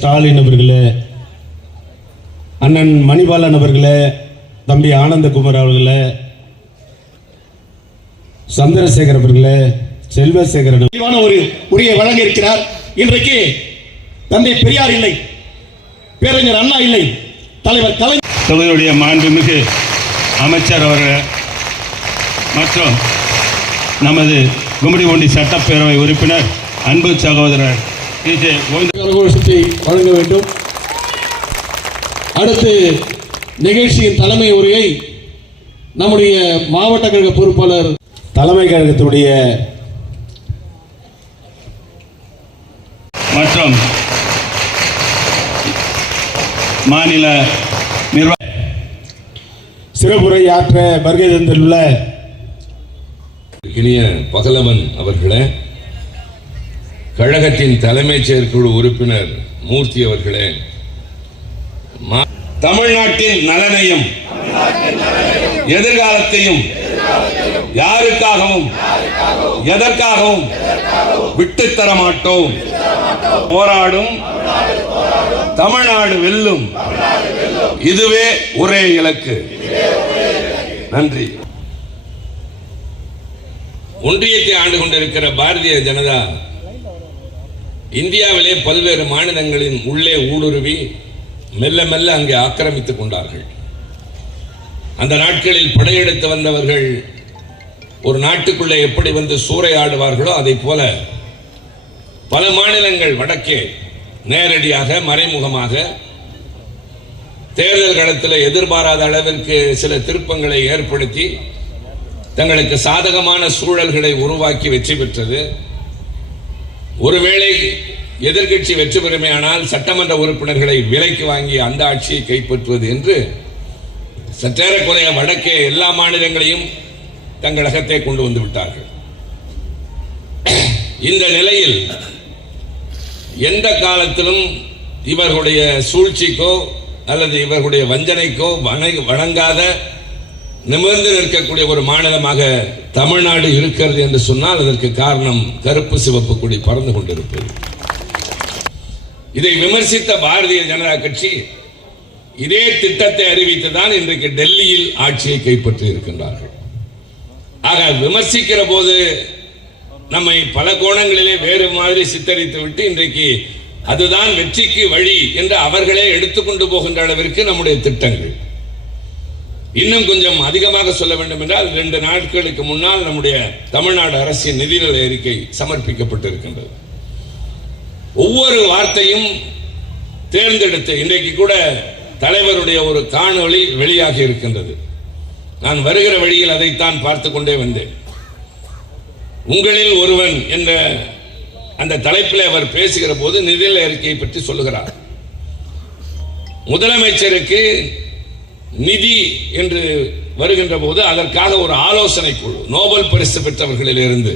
ஸ்டாலின் அவர்களே, அண்ணன் மணிபாலன் அவர்களே, தம்பி ஆனந்தகுமார் அவர்களே, சந்திரசேகர் அவர்களே, செல்வசேகரன் ஒரு உரையை வழங்க இருக்கிறார். இன்றைக்கு தந்தை பெரியார் இல்லை, பேரறிஞர் அண்ணா இல்லை, தலைவர் கலைஞர் தொகுதியுடைய மாண்புமிகு அமைச்சர் அவர்கள் மற்றும் நமது கும்மிடிப்பூண்டி சட்டப்பேரவை உறுப்பினர் அன்பு சகோதரர் கரகோஷத்தை வழங்க வேண்டும். அடுத்து நிகழ்ச்சியின் தலைமை உரையை நம்முடைய மாவட்ட கழக பொறுப்பாளர், தலைமை கழகத்துடைய மற்றும் மாநில நிர்வாக சிறப்புரை ஆற்ற வருகை தந்துள்ள இனிய பகலவன் அவர்களே, கழகத்தின் தலைமைச் செயற்குழு உறுப்பினர் மூர்த்தி அவர்களே, தமிழ்நாட்டின் நலனையும் எதிர்காலத்தையும் யாருக்காகவும் எதற்காகவும் விட்டுத்தர மாட்டோம். போராடும் தமிழ்நாடு வெல்லும், இதுவே ஒரே இலக்கு. நன்றி. ஒன்றியத்தை ஆண்டு கொண்டிருக்கிற பாரதிய ஜனதா இந்தியாவிலே பல்வேறு மாநிலங்களின் உள்ளே ஊடுருவி மெல்ல மெல்ல அங்கே ஆக்கிரமித்துக் கொண்டார்கள். அந்த நாட்களில் படையெடுத்து வந்தவர்கள் ஒரு நாட்டுக்குள்ளே எப்படி வந்து சூறையாடுவார்களோ அதை போல பல மாநிலங்கள் வடக்கே நேரடியாக மறைமுகமாக தேர்தல் களத்தில் எதிர்பாராத அளவிற்கு சில திருப்பங்களை ஏற்படுத்தி தங்களுக்கு சாதகமான சூழல்களை உருவாக்கி வெற்றி பெற்றது. ஒருவேளை எதிர்கட்சி வெற்றி பெறுமையானால் சட்டமன்ற உறுப்பினர்களை விலைக்கு வாங்கி அந்த ஆட்சியை கைப்பற்றுவது என்று சற்றேறக்குறைய வடக்கே எல்லா மாநிலங்களையும் தங்களகத்தை கொண்டு வந்து விட்டார்கள். இந்த நிலையில் எந்த காலத்திலும் இவர்களுடைய சூழ்ச்சிக்கோ அல்லது இவர்களுடைய வஞ்சனைக்கோ வணங்காத நிமிர்ந்து நிற்கக்கூடிய ஒரு மாநிலமாக தமிழ்நாடு இருக்கிறது என்று சொன்னால் அதற்கு காரணம் கருப்பு சிவப்பு கொடி பறந்து கொண்டிருப்பது. இதை விமர்சித்த பாரதிய ஜனதா கட்சி இதே திட்டத்தை அறிவித்துதான் இன்றைக்கு டெல்லியில் ஆட்சியை கைப்பற்றி இருக்கின்றார்கள். ஆக விமர்சிக்கிற போது நம்மை பல கோணங்களிலே வேறு மாதிரி சித்தரித்து விட்டு இன்றைக்கு அதுதான் வெற்றிக்கு வழி என்று அவர்களே எடுத்துக்கொண்டு போகின்ற அளவிற்கு நம்முடைய திட்டங்கள். இன்னும் கொஞ்சம் அதிகமாக சொல்ல வேண்டும் என்றால் 2 நாட்களுக்கு முன்னால் நம்முடைய தமிழ்நாடு அரசின் நிதிநிலை அறிக்கை சமர்ப்பிக்கப்பட்டிருக்கின்றது. ஒவ்வொரு வார்த்தையும் தேர்ந்தெடுத்து இன்றைக்கு கூட தலைவருடைய ஒரு காணொளி வெளியாகி இருக்கின்றது. நான் வருகிற வழியில் அதைத்தான் பார்த்து கொண்டே வந்தேன். உங்களில் ஒருவன் என்ற அந்த தலைப்பில் அவர் பேசுகிற போது நிதிநிலை அறிக்கையை பற்றி சொல்லுகிறார். முதலமைச்சருக்கு நிதி என்று வருகின்ற போது அதற்காக ஒரு ஆலோசனை குழு, நோபல் பரிசு பெற்றவர்களிலிருந்து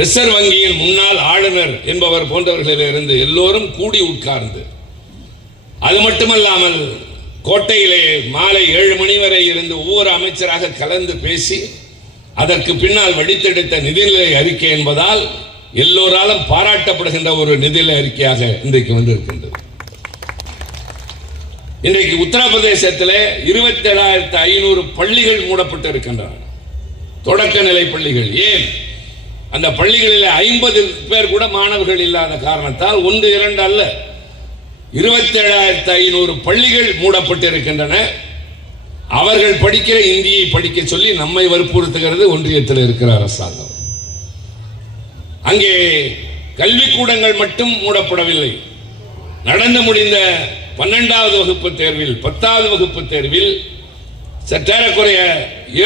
ரிசர்வ் வங்கியின் முன்னாள் ஆளுநர் என்பவர் போன்றவர்களிலிருந்து எல்லோரும் கூடி உட்கார்ந்து, அது மட்டுமல்லாமல் கோட்டையிலே மாலை 7 மணி வரை இருந்து ஒவ்வொரு அமைச்சராக கலந்து பேசி அதற்கு பின்னால் வெடித்தெடுத்த நிதிநிலை அறிக்கை என்பதால் எல்லோராலும் பாராட்டப்படுகின்ற ஒரு நிதிநிலை அறிக்கையாக இன்றைக்கு வந்திருக்கின்றது. இன்றைக்கு உத்தரப்பிரதேசத்தில் 27,500 பள்ளிகள் மூடப்பட்டு இருக்கின்றன, தொடக்க நிலை பள்ளிகள். ஏன்? அந்த பள்ளிகளில் 50 பேர் கூட மாணவர்கள் இல்லாத காரணத்தால் 1, 2 அல்ல 27,500 பள்ளிகள் மூடப்பட்டு இருக்கின்றன. அவர்கள் படிக்கிற இந்தியை படிக்க சொல்லி நம்மை வற்புறுத்துகிறது ஒன்றியத்தில் இருக்கிற அரசாங்கம். அங்கே கல்விக்கூடங்கள் மட்டும் மூடப்படவில்லை. நடந்து முடிந்த 12வது வகுப்பு தேர்வில் 10வது வகுப்பு தேர்வில் சற்றேறக்குறைய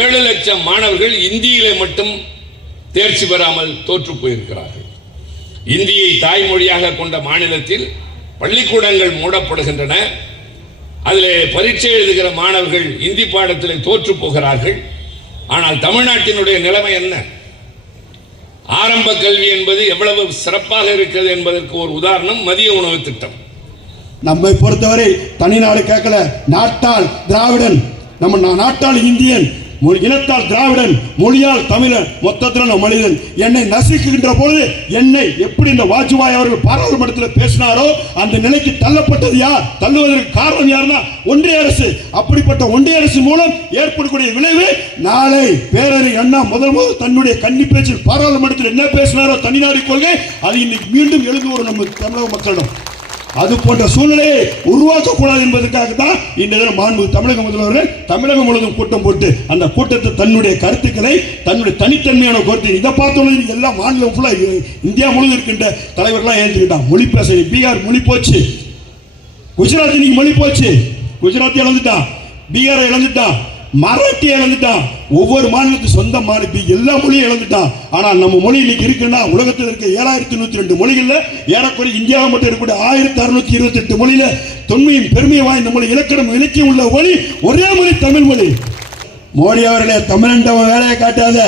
7 லட்சம் மாணவர்கள் இந்தியிலே மட்டும் தேர்ச்சி பெறாமல் தோற்று போயிருக்கிறார்கள். இந்தியை தாய்மொழியாக கொண்ட மாநிலத்தில் பள்ளிக்கூடங்கள் மூடப்படுகின்றன. அதிலே பரீட்சை எழுதுகிற மாணவர்கள் இந்தி பாடத்தில் தோற்று போகிறார்கள். ஆனால் தமிழ்நாட்டினுடைய நிலைமை என்ன? ஆரம்ப கல்வி என்பது எவ்வளவு சிறப்பாக இருக்கிறது என்பதற்கு ஒரு உதாரணம் மதிய உணவு திட்டம். நம்மை பொறுத்தவரை தனிநாடு கேட்கல, நாட்டால் திராவிடன், நம்ம நாட்டால் இந்தியன், இனத்தால் திராவிடன், மொழியால் தமிழன், மொத்தத்தில் நான் மனிதன். என்னை நசுக்குகின்ற பொழுது என்னை எப்படி இந்த வாஜ்பாய் அவர்கள் பாராளுமன்றத்தில் பேசினாரோ அந்த நிலைக்கு தள்ளப்பட்டது யார்? தள்ளுவதற்கு காரணம் யாருன்னா ஒன்றிய அரசு. அப்படிப்பட்ட ஒன்றிய அரசு மூலம் ஏற்படக்கூடிய விளைவு நாளை பேரறிஞர் அண்ணா முதல் தன்னுடைய கன்னி பேச்சில் பாராளுமன்றத்தில் என்ன பேசினாரோ தனிநாடு கொள்கை அது இன்னைக்கு மீண்டும் எழுந்து வரும் நம்ம தமிழக மக்களிடம். அது போன்ற சூழ்நிலையை உருவாக்கக்கூடாது என்பதற்காக தான் இந்த தினம் மாண்புமிகு தமிழக முதல்வர்கள் தமிழகம் முழுவதும் கூட்டம் போட்டு அந்த கூட்டத்தை தன்னுடைய கருத்துக்களை தன்னுடைய தனித்தன்மையான கருத்து இதை பார்த்தோம் எல்லா மாநிலம் ஃபுல்லா இந்தியா முழுவதும் இருக்கின்ற தலைவர்களாம் ஏற்றுக்கிட்டான். மொழி பேச பீகார் மொழி போச்சு, குஜராத் இன்னைக்கு மொழி போச்சு, குஜராத்தி இழந்துட்டான், பீகாரை இழந்துட்டான், மராட்டி இழந்துட்டான், ஒவ்வொரு மாநிலத்துக்கு சொந்த மாநில எல்லா மொழியும் இழந்துட்டான். ஆனால் நம்ம மொழி இன்னைக்கு இருக்குன்னா உலகத்தில் இருக்க 7102 மொழிகள்ல ஏறக்குறைய இந்தியாவை மட்டும் இருக்கக்கூடிய 1628 மொழியில தொன்மையும் பெருமையை வாய்ந்த மொழி, இலக்கணம் இலக்கியம் உள்ள மொழி ஒரே மொழி தமிழ் மொழி. மோடி அவர்களே, தமிழன் வேலையை காட்டாத,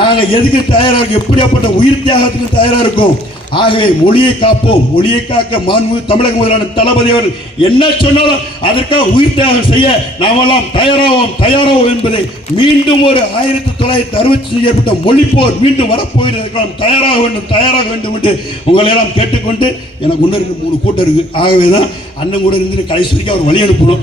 நாங்க எதுக்கு தயாரா இருக்கோம், எப்படியாப்பட்ட உயிர் தியாகத்துக்கு தயாரா இருக்கும். ஆகவே மொழியை காப்போம். மொழியை காக்க மாண்புமிகு தமிழக முதல்வர் தளபதி அவர்கள் என்ன சொன்னாலும் அதற்காக உயிர் தியாகம் செய்ய நாமெல்லாம் தயாராவோம் என்பதை மீண்டும் ஒரு 1960 ஏற்பட்ட மொழிப்போர் மீண்டும் வரப்போகிறதற்காக தயாராக வேண்டும் என்று உங்களை எல்லாம் கேட்டுக்கொண்டு எனக்கு 3 கூட்டம் இருக்கு. ஆகவேதான் அண்ணன் கூட இருந்து கடைசி வரைக்கும் அவர் வழி அனுப்பணும்.